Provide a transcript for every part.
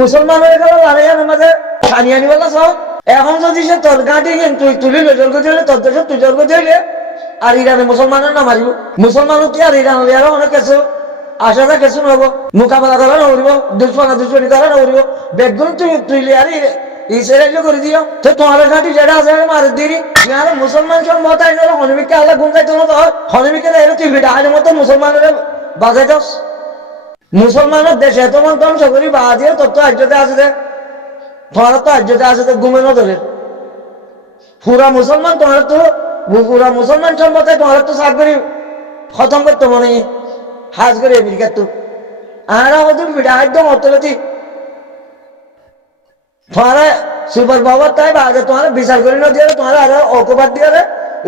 মুসলমানের গেল লাড়াইয়ার মাঝে ছানি আনিবেলা সব এখন যদি সে তোর গাঁটি তুই তুলিলে জল গতি হলে তোর দেশে তুই জল গতি হইলে আর ইরানে মুসলমানের না মারিব মুসলমান কি আর ইরান হলে আরো অনেক কিছু আশাটা কিছু নহব মোকাবেলা করা নকরিব দুশ্মনী করা নকরিব বেগগুলো তুই তুইলে আর ইসরায়েল করে দিও তো তোমার ঘাটি যেটা আছে মারি দিবি আর মুসলমান সব মত আইন হনিমিকে আল্লাহ গুণ যাইতে হতো হনিমিকে তুই বিডাহানের মতো মুসলমানের বাজাইতস মুসলমানের দেশে তোমার ধ্বংস করি বাজিয়ে তোর তো আর্যতে আছে যে তোমার তো আর্যতে আছে যে ঘুমে নজরে পুরা মুসলমান তোমার তো পুরা মুসলমান সম্পদে তোমার তো সাত করি খতম করতে মনে হাজ করে আমেরিকার তো আর হয়তো বিডা একদম অর্থনীতি তোমারা সুপার পাওয়ার তাই বাজে তোমার বিচার করে না দিয়ে তোমার আর অকবাদ দিয়ে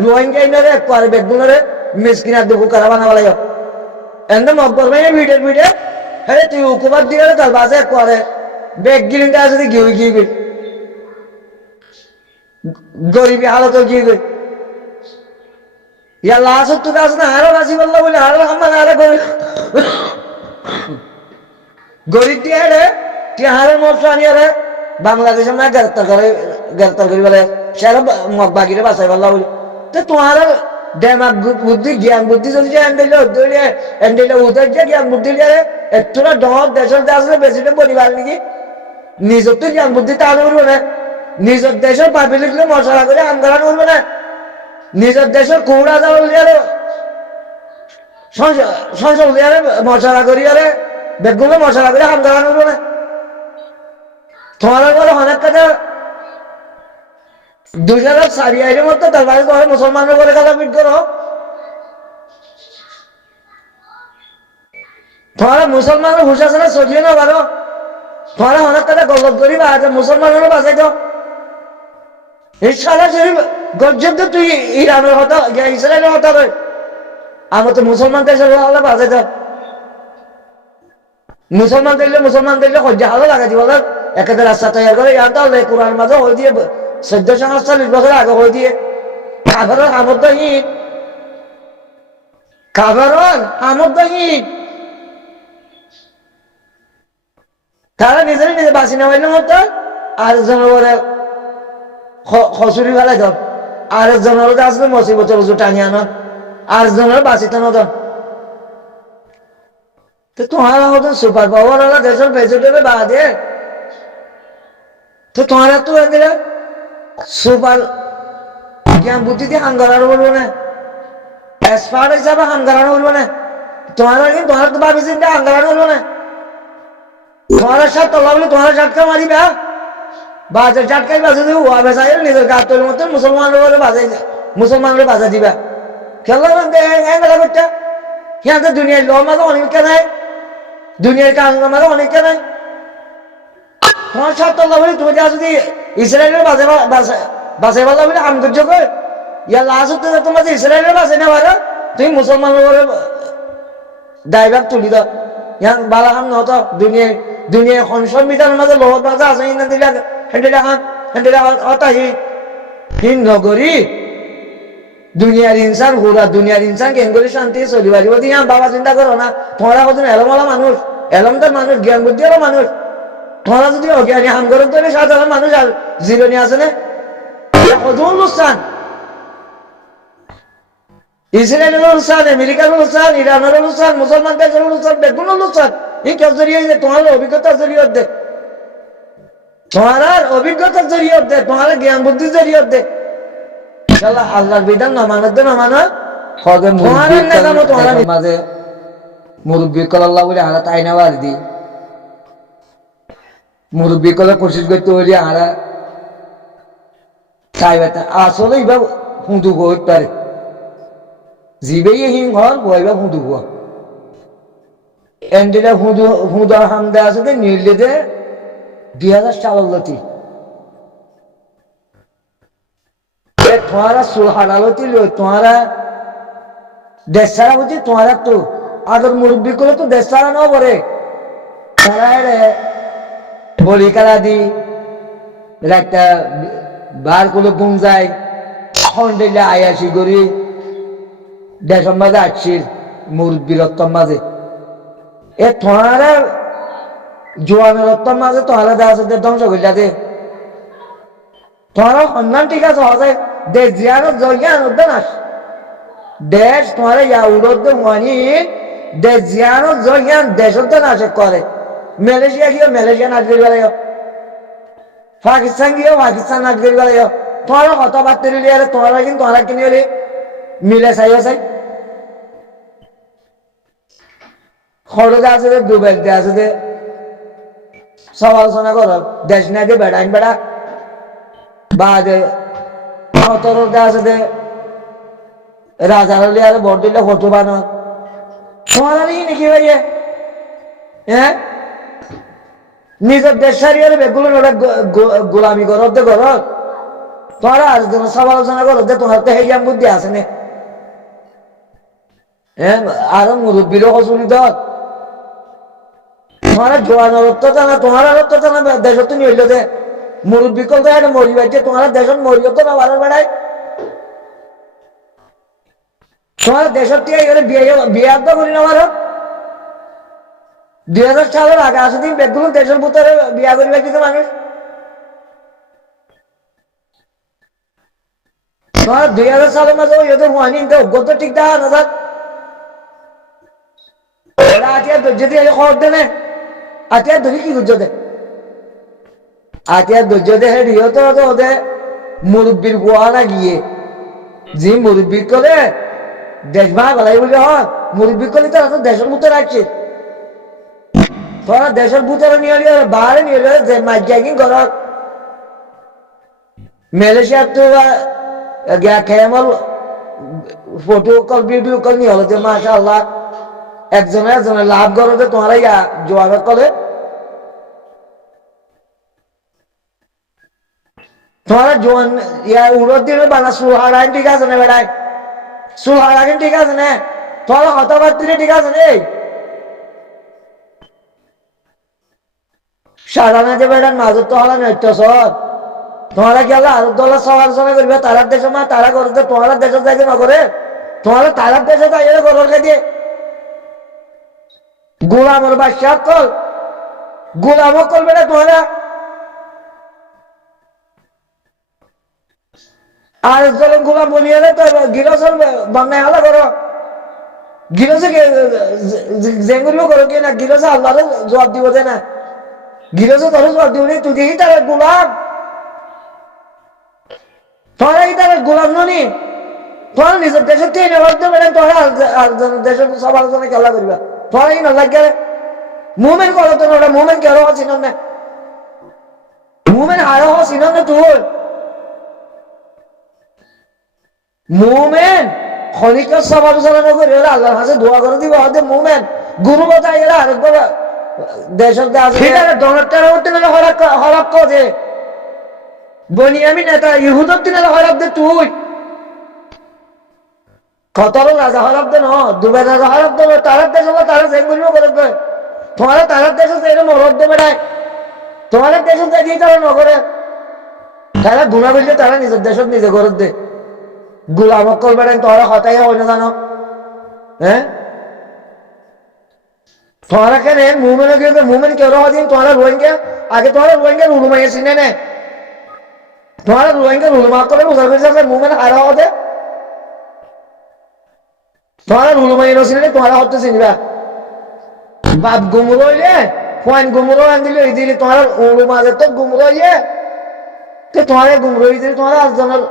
রোহিঙ্গা ইনারে একবারে বেগুনরে মিসকিনার দুঃখ করা বানাবা লাগে একদম অকবর ভিড়ে হ্যাঁ তুই অকবাদ দিয়ে তার বাজে একবারে বেগ গিলিটা আছে গিয়ে গরিবী হালত গিয়ে গই ইয়া লাশ তুই কাছে না আরো রাজি বললো বলে আরো আমার আরো গরিব দিয়ে রে তুই হারের মশলা আনিয়ে রে বাংলাদেশে না গ্রেপ্তার করি বলে সেরা বাকিরে বাঁচাই পারলা বলি তো তোমার ডেমাক বুদ্ধি জ্ঞান বুদ্ধি যদি এন্ডেলে উদয় যে জ্ঞান বুদ্ধি দিয়ে একটুরা ডর দেশের আসলে বেশি পরিবার নাকি নিজের তো জ্ঞান বুদ্ধি তাহলে উঠবে না নিজের দেশের পাবলিকলে মশলা করে আন্দোলন করবে না নিজের দেশের কুড়া যাওয়ার লিয়ারে সংসদ লিয়ারে মশলা করি আরে বেগুলো মশলা করে আন্দোলন করবে না তোমার বলে অনেক কথা 2004 মতো তার বাড়ি তোমার মুসলমানের বলে কথা পিট করো তোমার মুসলমানের হুশ আছে না চলিয়ে না পারো তোমার অনেক কথা গল্প করি বা মুসলমানেরও বাঁচাই তো এই সারা শরীফ গর্জব তো তুই ইরানের হতো ইসরায়েলের হতো আমার তো মুসলমান দেশের বাঁচাই তো মুসলমান দেখলে হজ্জা ভালো লাগাচ্ছি বলো একেবারে রাস্তা তৈরি করে ইয়ার তাহলে কোরআন মাঝে হয়ে দিয়ে 1440 বছর আগে হয়ে দিয়ে কাভারন আমদহীন তারা নিজে বাঁচি না হইলে মতো আরেকজনের খসুরি ফেলাই ধর আরেকজনের আসলে মসিবতের উজু টাঙিয়ে আনো আরেকজনের বাঁচিতে নদন তো তোমার হতো সুপার পাওয়ার ওরা দেশের প্রেসিডেন্টে বাদে তো তোমার তো সুপার জ্ঞান বুদ্ধি দিয়ে হাঙ্গারানো বলবো না এক্সপার্ট হিসাবে হাঙ্গারানো বলবো না তোমার তো ভাবি চিন্তা হাঙ্গারানো বলবো না তোমার সাথে তল্লা বলে তোমার ঝাটকা মারিবে বাজার ঝাটকাই বাজে দিব ওয়া বেসাই নিজের গাছ তৈরির মতো মুসলমানরে বাজা দিবা খেলা করতে ইয়াতে দুনিয়ার ল মাঝে অনেক নাই দুনিয়ার কাজ মাঝে অনেক নাই তোমার সাথে তল্লা বলে তুমি যদি ইসরায়েলের বাসে পাল্লা বলে আমগর্য কর ইয়া লাশ হতে তোমার ইসরায়েলের বাসে না পারো তুমি মুসলমানের দায়ভাগ তুলি দাও ইয়ান বালা খান নত দুনিয়ায় সংবিধানের মাঝে লোহর বাজা আছে ইনা দিলা হেন্ডেলা অতাহি হিন নগরী দুনিয়ার ইনসান ঘোরা দুনিয়ার ইনসান কেন করে শান্তি চলি পারিব দিয়া বাবা চিন্তা করো না তোমরা কতদিন এলমলা মানুষ এলমদার মানুষ জ্ঞান বুদ্ধিওয়ালা মানুষ তোমরা যদি অজ্ঞানী হামগরের ধরে সাধারণ মানুষ আর জিরনি আছে না কত অনুষ্ঠান ইসরায়েলের অনুষ্ঠান আমেরিকার অনুষ্ঠান ইরানের অনুষ্ঠান মুসলমান দেশের অনুষ্ঠান বেগুন অনুষ্ঠান এই কেউ জড়িয়ে তোমার অভিজ্ঞতার জড়িয়ে দে তোমার অভিজ্ঞতার জড়িয়ে দে তোমার জ্ঞান বুদ্ধির জড়িয়ে দে আল্লাহর বিধান না মানো মাঝে মুরব্বী কল আল্লাহ বলে হারা তাই না বাড়ি দি মুরব্বী কলে কোশিশ করতে বলি হারা তাই আসলে এইবার হুঁদু হইতে পারে জিবে হিং ঘর বইবা হুঁদু হওয়া এন্ডিলা হুঁদা হামদা আছে নির্লেদে 2000 লতি तुम्हारा सुहाड़ा होती लो तुम्हारा देसारा होती तुम्हारा तो अगर मुरब्बी को तो देसारा ना बोले তারা বলি কারা দি একটা বার করে ঘুম যায় সন্ধ্যে আয়াসি করি দেশের মাঝে আসছিল মুরব্বীর মাঝে এ তোমার জোয়ানের রক্তর মাঝে তোহারা দেওয়া আছে ধ্বংস করিয়া দে তোমার সন্ধান ঠিক আছে হবে দেশ জিয়ানত জয়ান উদ্যান আস দেশ তোমার ইয়া উড়োদ্দ মানি দেশ জিয়ানত জয়ান দেশ উদ্যান আসে করে মালয়েশিয়া গিয়ে মালয়েশিয়া নাচ করিবা লাগিব পাকিস্তান গিয়ে পাকিস্তান নাচ করিবা লাগিব তোমার কত বার্তা দিলে তোমার কিন্তু তোমার কিনে হলে মিলে চাইও চাই খরচ আছে যে দুবেল দিয়ে আছে যে সব আলোচনা করো দেশ না দিয়ে বেড়াইন বেড়া বা যে আছে যে রাজা হলে আর ভোট দিলে ফটো বানো তোমার নাকি ভাইয়ে হ্যাঁ নিজের দেশ সারিয়ে বেগুলো গোলামি করো দে করো তোমার আর সব আলোচনা করো যে তোমার তো হেজাম বুদ্ধি আছে না হ্যাঁ আরো মুরব্বীরও অসুবিধা তোমার জোয়ানোর জানা তোমার আর জানা দেশত তুমি হইল যে মুরব্বী কল তো মরি বাইছে তোমার দেশত মরিও তো না বাড়ার বেড়ায় তোমার দেশত বিয়ে তো করি না মারো 2000 সালের আগে আসে দিন বেগুলো দেশের ভিতরে বিয়া করিবে কিন্তু মানুষ তোমার 2000 সালের মাঝে ওই তো হয়নি অজ্ঞত ঠিক দেখা না থাক ওরা আটিয়া ধৈর্য দিয়ে খবর দেনে আটিয়া ধরি কি করছো দে আটিয়া ধৈর্য দেহে রিও তো ওদের মুরব্বীর গোয়া না গিয়ে যে মুরব্বীর করে দেশ ভাগ গলাই বলে হয় মুরব্বী করলে তো দেশের মতো রাখছে তোরা দেশের ভিতরে নিয়ে বাইরে নিয়ে যে মাইকিং কর মালয়েশিয়ার তো Camel photo call video call নিয়ে হলো যে মাশা আল্লাহ একজনের লাভ করো যে তোমার ইয়া জোয়ার করে তোমার জোয়ান ইয়া উড়োর দিনে বানা সুলহারাইন ঠিক আছে না বেড়ায় সুলহারাইন ঠিক আছে না তোমার হতবার্তিনে ঠিক আছে না সারানা যে বেড়ান মাজত তো হলা নৃত্য সব তোমারা কি আল্লাহ আরব দল সমালোচনা করবে তারার দেশে মা তারা করতে তোমার দেশে যাইতে না করে তোমার তারার দেশে যাই গরুকে দিয়ে গোলামের বাদশাহ কল গোলাম করবে না তোমরা আর একজন গোলাম বলিয়ে তো গিরসল বাংলায় হালা করো গিরসে জেঙ্গুলিও করো কি না গিরসে আল্লাহ জবাব দিব দে না গিরসে ধরো জবাব দিব নি তুই দেখি তার গোলাম তোরা কি তার গোলাম ননি তোরা নিজের দেশের ট্রেনে ভাবতে পারেন তোরা দেশের সব আলোচনা খেলা করিবা তোরা কি না লাগে মুভমেন্ট করো তো ওটা মুভমেন্ট কেন হচ্ছিল না মুভমেন্ট আরো হচ্ছিল না তোর মুভমেন্ট খনিকের সব আলোচনা করে আল্লাহর কাছে দোয়া করে দিব আমাদের মুভমেন্ট গুরু বাতাই এরা আরেকবার দেশের ঠিক আছে ডলারটা উঠতে গেলে হরাপ করে বনিয়ামিন এটা ইহুদর দিন হরাপ দে তুই কতর রাজা হরাপ দে ন দুবার রাজা হরাপ দে তারার দেশ হলো তারা সেগুলিও করে দেয় তোমার তারার দেশে এরকম মরদ দে বেড়ায় তোমার দেশে দেখি তারা নগরে তারা গুণা বললে তারা নিজের দেশত নিজে করে দে গুলামক করবে তোরা কথাই হয় না জানো হ্যাঁ তোরা কেন মুভমেন্ট গিয়ে মুভমেন্ট কেউ দিন তোরা রোহিঙ্গা আগে তোরা রোহিঙ্গা রুলুমাইয়া চিনে নে তোরা রোহিঙ্গা রুলুমা করে উজার করে মুভমেন্ট হারা হতে তোরা রুলুমাইয়া নচিনে তোরা হতে চিনিবা বাপ গুমুর হইলে পয়েন্ট গুমুর আনদিলে ওই দিলে তোরা উলুমাজের তো গুমুর হইয়ে তো তোরা গুমুর হয়ে দিলে তোরা আজনের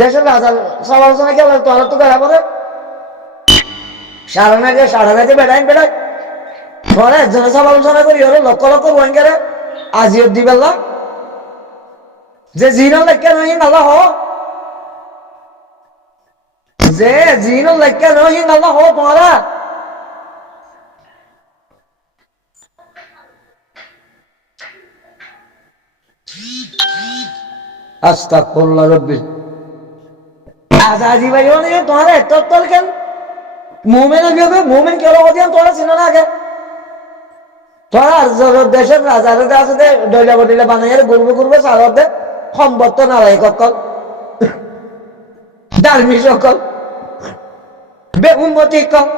দেশের রাজার সব আলোচনা গেল তোরা তো দেখা করে সারা যে বেড়াই বেড়াই তোরা একজনের সব আলোচনা করি হলো লক্ষ লক্ষ রোহিঙ্গারে আজিও দিবেলা যে জিনল লেখা নহি নালা হ যে জিনল লেখা নহি নালা হ তোরা আস্তাগফিরুল্লাহ রাব্বি আজাজি ভাই ওনে তোরা এত তল কেন মুমিন হবে মুমিন কেন হদিয়ান তোরা চিনো না আগে তোরা দেশের রাজার কাছে ডইলা বডিলা বানাইয়ে ঘুরবে ঘুরবে সারতে সম্পত্ত নারায় ককল ডালমি সকল বেউন্নতি কল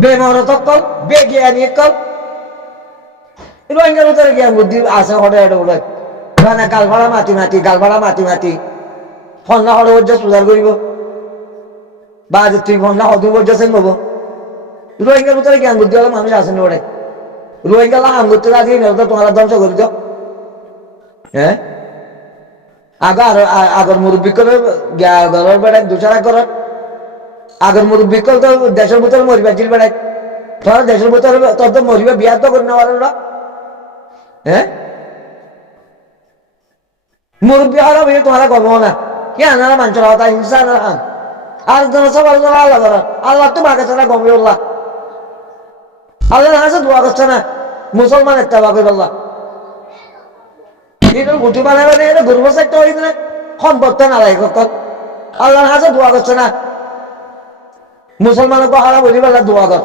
বেমরত কল বেজ্ঞানী কল রোহিঙ্গার ভিতরে জ্ঞান বুদ্ধি আছে হটে হটে বলে মানে গালভাড়া মাতি মাতি গালভাড়া মাতি মাতি ফন্না হটে বলছে সুধার করিব বা তুই ফন্না হদু বলছে সেন বলবো রোহিঙ্গার ভিতরে জ্ঞান বুদ্ধি হলে মানুষ আসেন ওরে রোহিঙ্গা হাম করতে রাজি নেই তো তোমার ধ্বংস করে দাও হ্যাঁ আগর মুরব্বী করে ঘরের বেড়ায় দুচারা করার আগর মুরব্বী কল তো দেশের ভিতরে মরিবা জিল বেড়ায় তোরা দেশের ভিতরে তোর তো মরিবা বিয়া তো করে নেওয়ার ওরা হ্যাঁ মুরব্বী হারা ভাই তোমার গর্ব না কি আনারা মানছে না হিংসা আনারা খান আর সব আল্লাহ আল্লাহ করার আল্লাহ তো মাকে ছাড়া গমে উল্লাহ আল্লাহ হাসে দোয়া করছে না মুসলমানের তেবা করে আল্লাহ গুটি বানাবে না গরু বসাইতে হই না সম্পত্তি নালাই কখন আল্লাহ হাসে দোয়া করছে না মুসলমানের হারা বলি বেলা দোয়া কর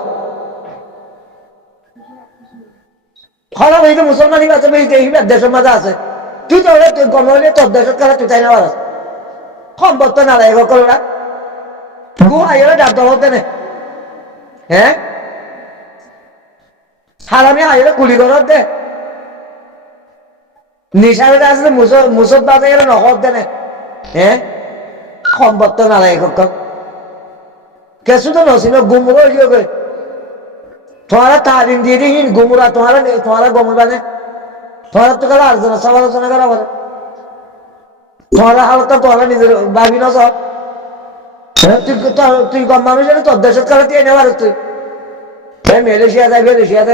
হারা বলি তো মুসলমানই আছে দেশের মাঝে আছে তুই তো তুই গম হলে তোর দেশের কারা তুই চাই না সম্পত্তি নালাই কখন ওরা গু আইলে ডাক দল হতে হ্যাঁ হারামি আইলে কুলি করত দে নিশারে আসলে মুসদ বাজে গেলে নকল দেনে হ্যাঁ সম্পত্তি নালাই কখন কেসু তো নসিন গুমুর হয়ে তোমারা তালিম দিয়ে দিই গুমুরা তোমারা গমুর বানে তোমার তো কালে আলোচনা সব আলোচনা করা বলে তোমার হালত তোমার নিজের ভাবি না সব তুই কম মানুষ তোর দেশের কালে তুই এনে পারো তুই মালয়েশিয়া যায়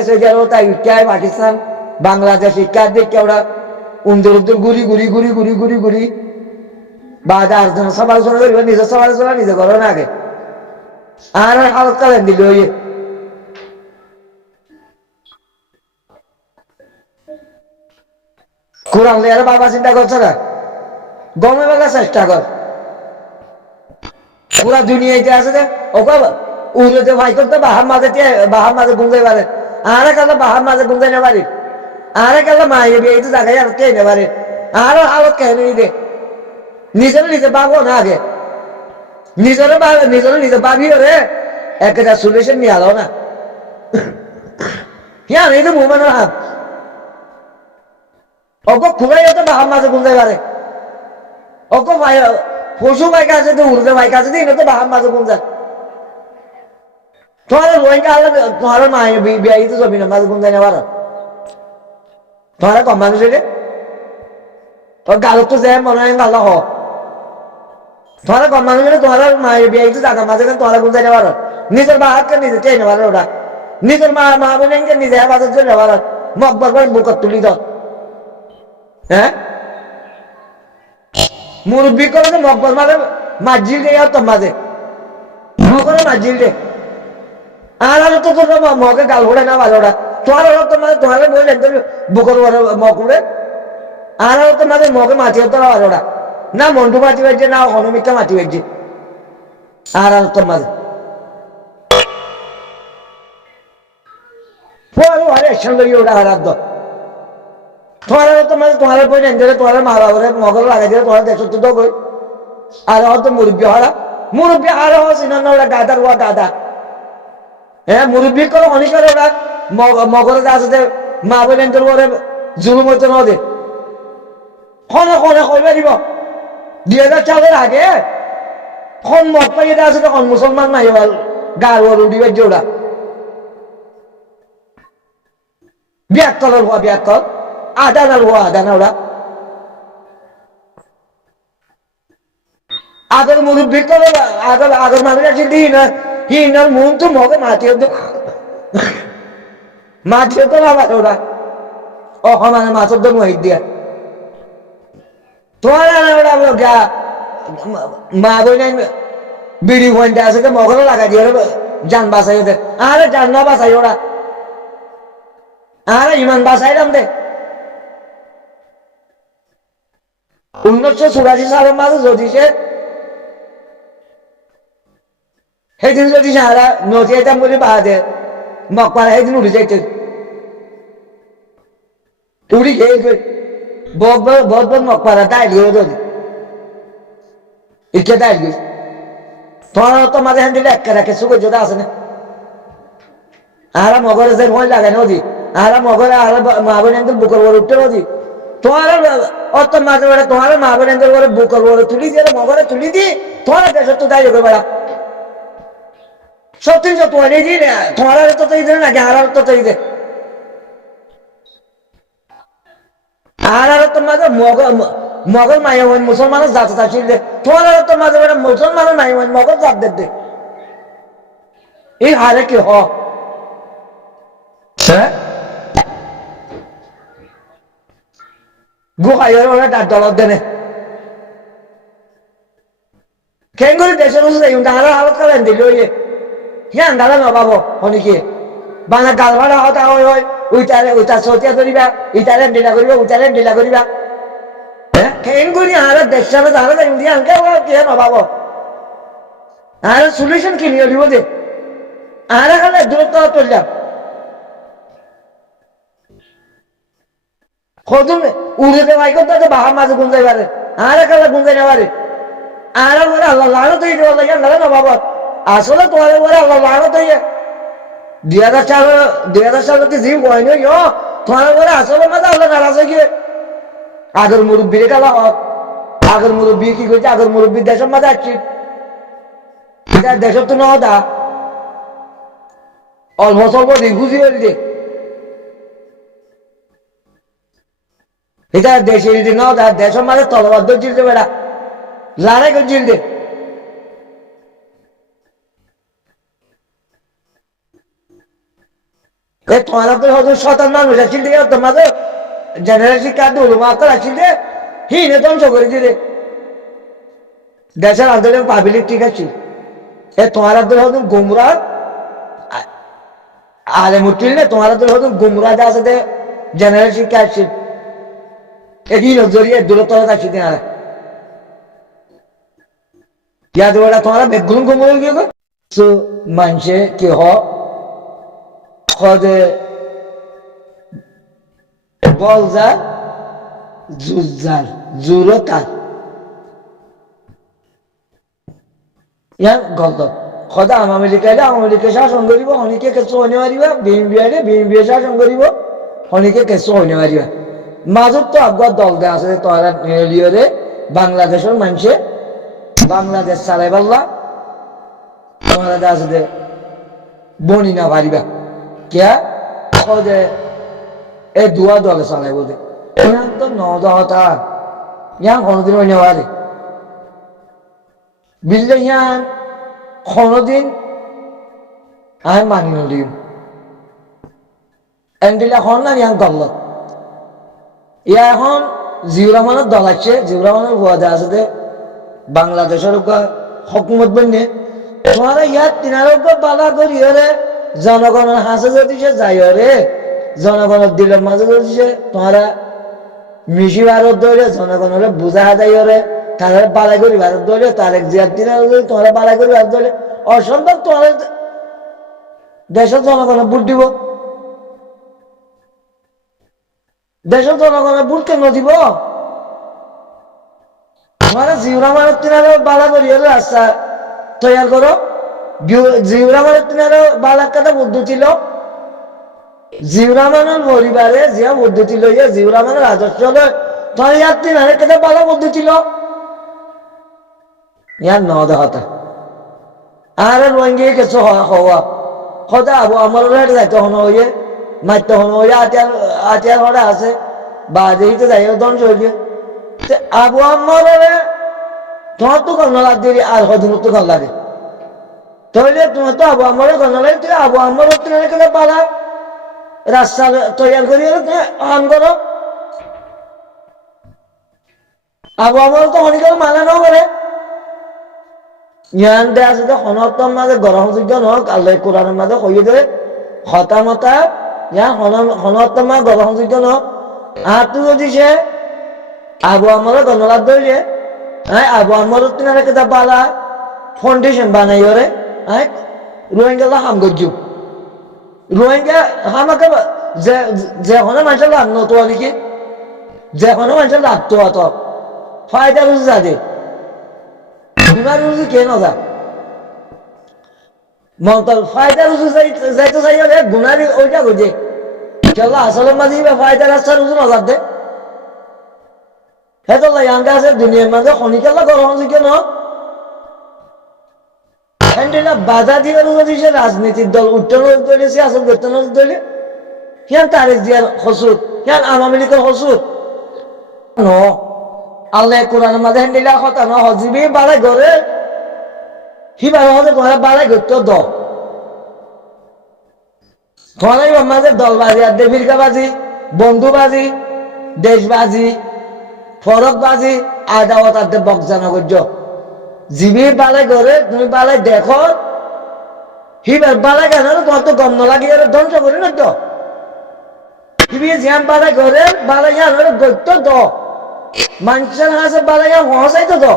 সৌদি আরব তাই ইটকায় পাকিস্তান বাংলাদেশ ইটকায় দেখে ওরা উন্দর উন্দর ঘুরি ঘুরি ঘুরি ঘুরি ঘুরি ঘুরি বা আলোচনা সব আলোচনা করবে নিজের সব আলোচনা নিজে করো না আগে আর হালত কালেন দিল ওই কোরআন লেয়ার বাবা চিন্তা করছে না গমে বেলা চেষ্টা কর পুরা দুনিয়াতে আছে যে ওকে উড়ে ভাই করতে বাহার মাঝে গুঞ্জাই পারে আরে কালে বাহার মাঝে গুঞ্জাই না পারি আরে কালে মায়ে বিয়ে তো জায়গায় আর কে নে পারে আরো হালত কে নেই দে নিজে পাবো না আগে নিজে পাবি রে একটা সলিউশন নিয়ে আলো না হ্যাঁ এই তো মুমানের হাত অক খুবই হতো বাহার মাঝে গুঞ্জাই পারে অক ভাই পশু বাইক আছে তো উড়ে বাইক আছে দিন তো বাহার মাঝে গুঞ্জায় তোমার রোহিঙ্গা আলো তোমার মায়ে বিয়ে তো যাবি না মাঝে গুঞ্জাই না পারো তোমার কম মানুষ রে তোর গালত তো যায় মনে হয় ভালো হ তোমার কম মানুষ তোমার মায়ের বিয়ে তো জায়গা মাঝে তোমার গুঞ্জাই না পারো নিজের বাহারকে নিজে চেয়ে নেবার ওরা নিজের মা বোনকে নিজে হেফাজত করে নেবার মকবর করে বুকত তুলি দাও হ্যাঁ মুরব্বী করে মকবর মাঝে মাঝিল দে তোর মাঝে করে মাঝিল দে আর তো তোর মকে গাল ঘোড়ে না ভালোটা তোমার তোমার তোমার বলে বুকর মকুড়ে আর তো মাঝে মকে মাটি হতো না ভালোটা না মন্টু মাটি বাজছে না অনমিকা মাটি বাজছে আর তোর মাঝে ওটা হারাত তোমার তোমার তোমার বই নেন দিলে তোমার মা বাবার মগল লাগাই দিলে তোমার দেশ তো গই আর হয়তো মুরব্বী আর হসিনা না ওরা দাদার ওয়া দাদা হ্যাঁ মুরব্বী করে অনেকের ওরা মগরে আছে মা বলেন তোর ওরে জুলুম হইতে না দে ক্ষণে কইবে দিব 2004 আগে খন মত পাইয়ে আছে তখন মুসলমান নাই গার ওর উড়িবে জোড়া বিয়াক্কলের হওয়া বিয়াক্কল আদানার হওয়া আদানা ওরা আগের মুরব্বী করে আগের মানুষ আছে দিন হিনার মন তো মগে মাটিও তো না ওরা মানে মাছের দম হয়ে দিয়া তোমার ওরা মা বই বিড়ি ঘন্টা আছে তো মগরে লাগাই দিয়ে যান বাসাই ওদের আরে যান না বাসাই ওরা আরে ইমান বাসাইলাম দে 1984 সালের মাঝে যদি সেদিন যদি সারা নদী এটা বলে বাহাদে মকপাড়া সেদিন উড়ে যাইতে উড়ি খেয়ে বহুত মকপাড়া তাই গেল যদি ইকে তাই গেল তোমার তো মাঝে হ্যান্ডিলে একটা রাখে সুগো যেটা আছে না আরা মগরে যে ভয় লাগে নদী আরা মগরে আরা মা বোন বুকর বড় উঠতে নদী তোমার অত মাঝে বেড়ে তোমার মা বোন করে বুকর বড় তুলি দিয়ে মগরে তুলি দি তোমার দেশ তো দায়ী হবে বেড়া সত্যি তো তোমার এই দিন তোমার তো তৈ দে নাকি আর তো তৈ দে আর তো মাঝে মগর মাই মুসলমানের জাত আসিল দে তোমার তো মাঝে বেড়ে মুসলমানের মাই মগর জাত দে এই হারে কি হ গুহাইয়ের ওরা তার দলত দেনে কেঙ্গুলি দেশের উচিত তাহারা হালত করেন দিল হ্যাঁ দাদা নবাব হনিকে বাংলা গাল ভাড়া হতা হয় হয় উইতা সতিয়া করিবা ইতারে ডিলা করিবা উইতারে ডিলা করিবা হ্যাঁ কেঙ্গুলি আরে দেশের তাহারা যাই দিয়ে আনকে কে নবাব আর সলিউশন কি নিয়ে দিব দে আরে খালে দূরত্ব চললাম খোঁজুন উড়ে ভাই করতে বাহার মাঝে গুঞ্জাই পারে আরে খালে গুঞ্জাই না পারে আরে বলে আল্লাহ লানত হয়ে দেওয়া লাগে না বাবা আসলে তোমার বলে আল্লাহ লানত হয়ে 2000 সালে জি কয়নি তোমার বলে আসলে মাঝে আল্লাহ নারাজ হয়ে গিয়ে আগের মুরব্বীরে কালা হোক আগের মুরব্বী কি করছে আগের মুরব্বী দেশের মাঝে আসছি দেশের তো নদা অল্প স্বল্প রিফুজি হয়ে দে এটা দেশের যদি নদা দেশের মাঝে তলবাদ্য জিলতে বেড়া লড়াই করে জিলতে তোমার তো হয়তো শতান মানুষ আসছিল তোমাদের জেনারেল শিক্ষা উলুমাকার আসছিল হিনে ধ্বংস করে দিলে দেশের আন্দোলন পাবলিক ঠিক আছে তোমার হয়তো গুমরা আলে মুটিল না তোমার হয়তো গুমরা যা আছে জেনারেল শিক্ষা আসছিল এই জড়িয়ে দূরত্ব আসছি না क्या दोड़ा तुम्हारा बेगुन गुम हो गया सो मानसे के हो खुद बोलजा जुजाल जुरता या गलत खुद अमेरिका शासन करिब हनिके केसो होने मारिबा बीएमबी शासन करिब हनिके केसो होने मारिबा মাজত তো আগুয়া দল দে আছে তোরা নিলিয়রে বাংলাদেশের মানসে বাংলাদেশ চালাই পাল্লা তোমার আছে যে বনি না পারিবা কে যে এই দুয়া দলে চালাই বলতে তো নদহতা ইয়া কোনোদিন হইনে পারে বিললে ইয়ান কোনোদিন আমি মানি নলিম এন্ডিলা হন না ইয়ান গল্লত ইয়া এখন জিউর রহমানের দল আছে জিউর রহমানের ওয়াদা আছে বাংলাদেশের হকুমত বন্যে তোমারা ইয়ার তিনার বাধা করি রে জনগণের হাসে যদি সে যাই রে জনগণের দিলের মাঝে যদি সে তোমারা মিশি ভারত ধরে জনগণের বুঝা যাই রে তাদের বালাই করি ভারত ধরে তার এক জিয়ার তিনার তোমরা বালাই করি ভারত ধরে অসম্ভব তোমার দেশের জনগণের ভোট দিব দেশের জনগণের ভোট কেন দিব তোমার জিউরা মানের তিনারও বালা করি রাস্তা তৈরি করো জিউরা মানের তিনারও বালার কথা বুদ্ধি ছিল জিউরা মানের পরিবারে যে বুদ্ধি ছিল জিউরা মানের রাজস্ব হলো তোমার ইয়ার তিনারের কথা বালা বুদ্ধি ছিল ইয়ার নদা হতা আর রোহিঙ্গি কিছু হওয়া হতা আবু আমার হেঁটে যাইতে হন হইয়ে মারতে হন হইয়ে আটিয়ার হরে আছে বা যেতে যাই ধ্বংস হইয়ে আবু আমার তোমার তো গণ লাগে আর হদিন তো গণ লাগে তাহলে তোমার তো আবু আমার গণ লাগে তুই আবু আমার কেন পালা রাস্তা তৈরি করি আন করো আবু আমার তো অনেকের মানা ন করে জ্ঞান দেয়া আছে যে সনাতন মাঝে গ্রহণযোগ্য নহক আল্লাহ কোরআনের মাঝে কইয়ে দেবে হতামতা সনাতন মাঝে গ্রহণযোগ্য নহক আর তুই যদি সে আবু আমারও ধন্যবাদ ধরলে হ্যাঁ আবু আমারও তিনারা কেটা বালা ফাউন্ডেশন বানাই ওরে হ্যাঁ রোহিঙ্গা হাম গজ্জু রোহিঙ্গা হামাকে যেখানে মানুষের লাভ নতো নাকি যেখানে মানুষের লাভ তো অত ফায়দা বুঝে যাবে বিমার বুঝি কে নজা মন্তল ফায়দা রুজু যাইতে চাই হলে গুণারি ওইটা বুঝে কেউ আসলের মাঝে ফায়দা রাস্তা রুজু নজর দে হেতো ইয়াঙ্গা আছে দুনিয়ার মাঝে খনিকেলা গ্রহণযোগ্য ন হ্যান্ডেলা বাধা দিয়ে রুজু দিছে রাজনীতির দল উত্তর তৈরিছে আসল বেতন তৈরি হিয়ান তারিখ দিয়ার হসুদ হিয়ান আওয়ামী লীগের হসুদ ন আল্লাহ কোরআনের মাঝে হ্যান্ডেলা কথা ন হজিবি বাড়াই ঘরে হিবার হতে তোমার বাড়াই ঘুরতে দ তোমার মাঝে দলবাজি আর ফিরকাবাজি বন্ধুবাজি দেশবাজি ফরকবাজি আদাওয়াত আর বকজানা করছ জিবি বালাই ঘরে তুমি বালাই দেখো হিবার বালাই কেন তোমার তো গন্ধ লাগিয়ে ধ্বংস করি না তো হিবি জ্যাম বালাই ঘরে বালাই জান গত্য দ মানুষের হাসে বালাই হসাইতো তো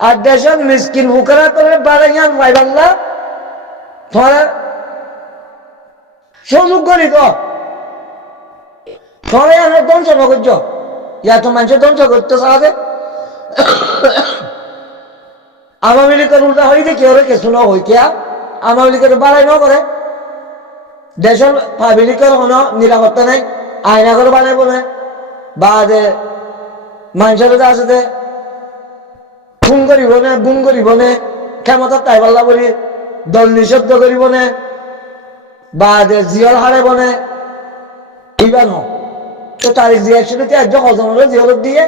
আর দেশের মিসকিন ফুকারা করে বালাই জান পাইবাল্লা তোমার সুযোগ করি তো তোমার আমরা ধ্বংস না করছ ইয়া তো মানুষের ধ্বংস করতে সাহায্য আওয়ামী লীগের উল্টা হয়ে দেখি ওরা কিছু না হইতিয়া আওয়ামী লীগের বাড়াই ন করে দেশের পাবলিকের কোনো নিরাপত্তা নেই আয়না করে বানাইব না বা মানুষের আছে খুন করিব না গুম করিব না ক্ষমতা তাই পাল্লা করি দল নিষিদ্ধ করিব না বা জিয়ল হারাইব না এইবার ন তো তারিখ দিয়ে একসাথে একজন হজম হলো জিয়লত দিয়ে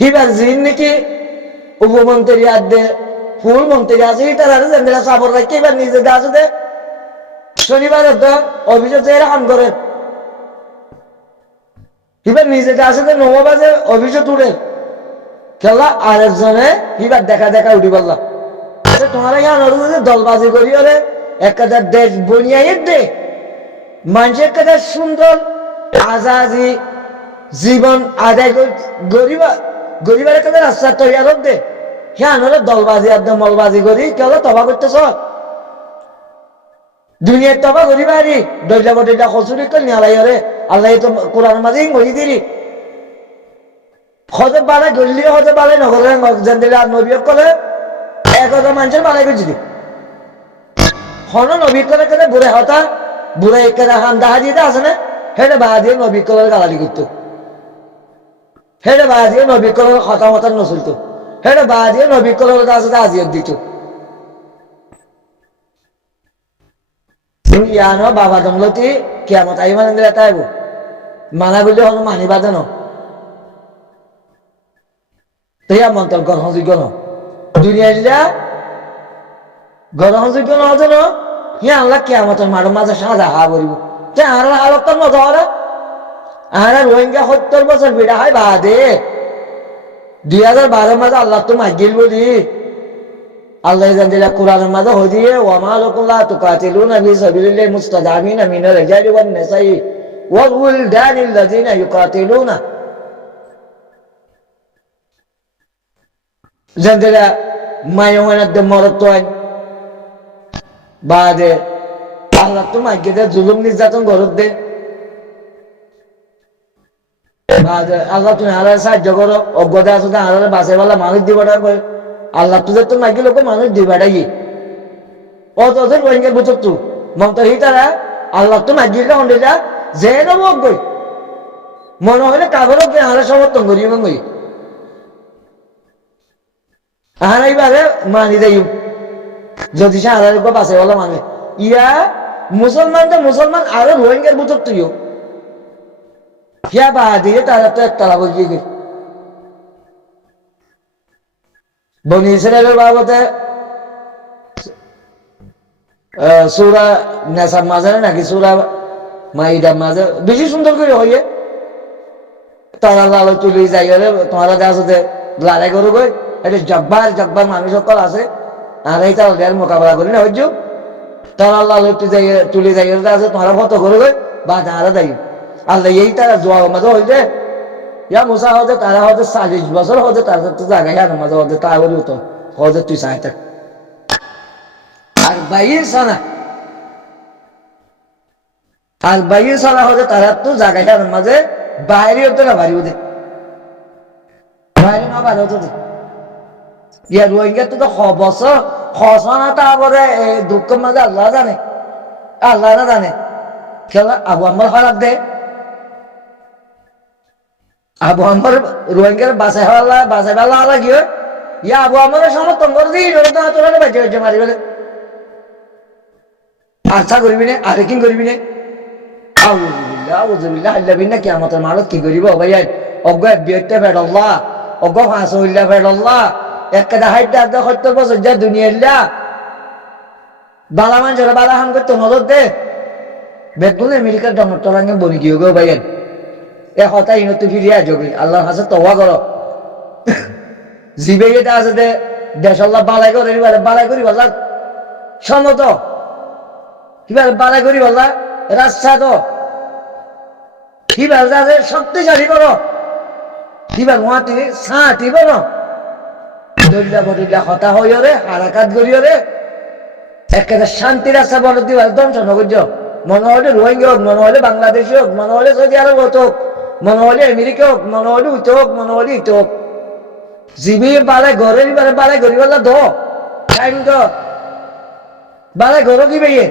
হিবার জিন নাকি উপমন্ত্রী আদে ফুল মন্ত্রী আছে তারা যেন সাবর রাখি এবার নিজে আছে দে শনিবার অভিযোগ এরকম করে হিবার নিজে আছে যে 9 বাজে অভিযোগ উঠে খেলা আরেকজনে হিবার দেখা দেখা উঠি বললাম তোমার দলবাজি করি ওরে একটা দেশ বনিয়াই দে মানুষের কাছে সুন্দর আজাদি জীবন আদায় গরিবা গরিবের কাছে রাস্তা তৈরি দে হ্যাঁ নলে দলবাজি আর মলবাজি করি কেউ তবা করতেছ দুনিয়ার তবা করি বাড়ি দৈলা বদলা খসুরি করে নিয়ালাই রে আল্লাহ তো কোরআন মাঝেই মরি দিলি হতে বালাই গড়লি হতে বালাই নগরে যেন দিলে আর নবী কলে 1000 মানুষের বালাই করছি হন নবী করে কেন বুড়ে হতা বুড়ে একেবারে হান দাহা দিতে আসে না হেঁটে বাহা দিয়ে নবী কলের গালালি করতো হেঁটে বাহা দিয়ে নবী কলের হতা মতার নচলতো হেঁটে বাহা দিয়ে নবী কলের কাছে আজিয়ত দিত ইয়ানো বাবা দমলতি কেমত আই মানে দিলে তাইব মানা বললে হন মানি বাদে ন তাইয়া মন্তর গ্রহণযোগ্য ন দুনিয়া যা গ্রহণযোগ্য ন হতো না ইয়া আল্লাহ কেমতের মার মাঝে সাজা হা বলিব তে আর হালত তো মজা হলে আর রোহিঙ্গা 70 বছর বিড়া হয় বাদে 2012 মাঝে আল্লাহ তো মাগিল বলি আল্লাহ জানদিলা কোরআনের মাঝে হই দিয়ে ওয়া লাকুম লা তুকাতিলুনা ফি সাবিলিল্লাহি মুস্তাদামিনা মিনার রিজালি ওয়ান নিসাই ওয়াল উলদানিল লাযিনা ইউকাতিলুনা জানদিলা মায়ওয়ানা দে মরতওয়ান বাদে আল্লাহ তো মাগিদে জুলুম নির্যাতন গরত দে বাদে আল্লাহ তুমি হারার সাহায্য করো অজ্ঞতা আছে হারারে বাঁচে বলা মানুষ দিবাটা করে আল্লাহ তুদের তো মাগি লোক মানুষ দিবাটাই অত রোহিঙ্গার বুঝত তু মমতা হি তারা আল্লাহ তো মাগিলে হন্ডিটা যে নব গই মনে হলে কাগর হারা সমর্থন করি গই হারাইবারে মানি যাই যদি সে হারার বাঁচে বলা মানে ইয়া মুসলমান তো মুসলমান আরো রোহিঙ্গার বুঝত তুইও ইয়া বা দিয়ে তারা তো একতলা বলছি গে বনি ইসরায়েলের বাবদে সূরা নেসার মাঝে নাকি সূরা মাইদার মাঝে বেশি সুন্দর করে হইয়ে তারা লালো তুলি যাই তোমারা যা আছে লড়াই করো গই এটা জব্বার জব্বার মানুষ সকল আছে আর এই তার মোকাবেলা করি না হইছ তারা লালো তুলি যাই আছে তোমারা ফটো করো গই বা তারা যাই আল্লাহ এই তারা জোয়া মাঝে হইছে ইয়া মুসা হতে তারা হতে 40 বছর হতে তার জায়গায় আর মাঝে হতে তা বলি হতো হতে তুই চাই থাক আর 22 সানা আর 22 সানা হতে তারা তো জায়গায় আর মাঝে বাইরে হতে না বাড়ি হতে বাইরে না বাড়ি হতে ইয়া রোহিঙ্গা তো বছর খসনা তারপরে দুঃখ মাঝে আল্লাহ জানে, আল্লাহ না জানে খেলা আবু আমার হারাত দে আবু আমার রোহিঙ্গার বাসায় হওয়া বাসায় বেলা আলা কি হয় ইয়া আবু আমার সমর্থন করে দিই তোরা বেঁচে বেঁচে মারি বলে আশা করবি না আরে কি করবি না কিয়ামতের মালত কি করিব ভাই অজ্ঞ বিয়তে ফেডল্লা অজ্ঞ ফাঁস হইলা ফেডল্লা একটা হাইট 70 বছর যা দুনিয়া বালা মানুষের বালা হাম করতে নজর দে বেগুন আমেরিকার ডমটরাঙ্গে বনি গিয়ে গো ভাই এ হতা ইনতে ফিরিয়া যাবি আল্লাহর কাছে তওবা করো জিবে এটা আছে দে দেশ আল্লাহ বালাই করে বালাই করি বলা সমত কিভাবে বালাই করি বলা রাস্তা তো কিভাবে যাদের শক্তিশালী করো কিভাবে মাটি সাঁটি বলো দরিলা বরিলা হতা হইও রে হারাকাত করিও রে একেবারে শান্তি রাস্তা বলো দিবা ধ্বংস নগর্য মনে হলে রোহিঙ্গা হোক মনে হলে বাংলাদেশি হোক মনে হলে সৌদি আরব হোক মনে হলে আমেরিকা হোক মনে হলে উঠে হোক মনে হলে ইটো হোক জিবি বালাই ঘরের বালাই করি বললা ধো টাইম তো বালাই ঘরো কি ভাইয়ে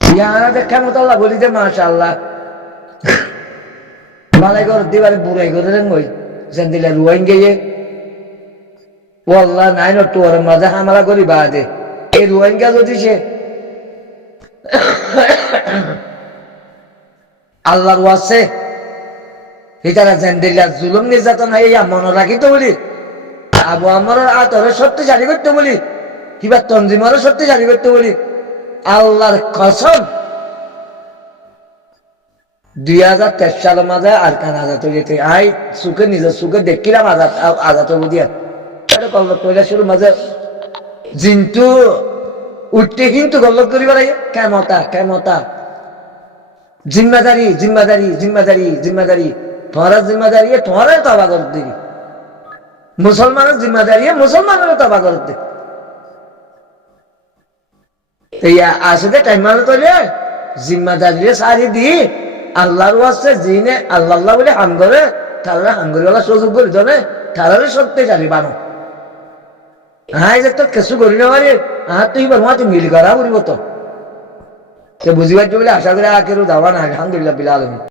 ইয়ারা দেখা মতো আল্লাহ বলি যে মাশাআল্লাহ বালাই ঘর দিবারে বুড়াই করে রঙই সেন দিলে রোহিঙ্গা ওয়াল্লাহ নাই ন তোর মাঝে হামলা করি বাদে এই রোহিঙ্গা যদি সে আল্লাহর ওয়াসে এটারা জেন্দিল্লা জুলুম নির্যাতন হইয়া মনে রাখি তো বলি আবু আমার আতরে শক্তিশালী করতে বলি কিবা তঞ্জিমারও শক্তিশালী করতে বলি আল্লাহর কসম 2023 সালের মাঝে আর কান আজাদ হয়ে যেতে আই সুখে নিজের সুখে দেখিলাম আজাদ হবো দিয়া এটা কল্ল কইলা শুরু মাঝে জিন্তু উঠতে কিন্তু গল্লত করিব লাগে কেমতা জিম্মাদারি তোমার জিম্মাদারি তোমার তবা করত দিবি মুসলমানের জিম্মাদারি মুসলমানের তবা করত দে আসলে টাইম মানো তলে জিম্মাদারি সারি দি আল্লাহর ওয়াসে জিনে আল্লাহ বলে হাম করে তারা হাঙ্গরিওয়ালা সুযোগ করি ধরে তারা শক্তিশালী বানো হ্যাঁ যে তো কিছু করি না পারি আর তুই মাতি মিল করা করিব তো বুঝিবার বলে আশা করে আখেরও দাওয়া না আলহামদুলিল্লাহ বিল আলামিন।